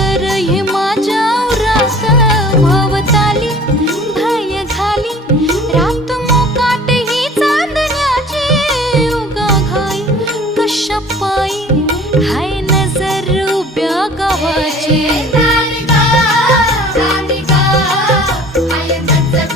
नजर ही माझ्या उरात भवताली भय घाली रात मोकाट ही चांदण्याची उगा घाई कशा पायी हाय नजर उभ्या गावाची राधिका, राधिका, हाय नजर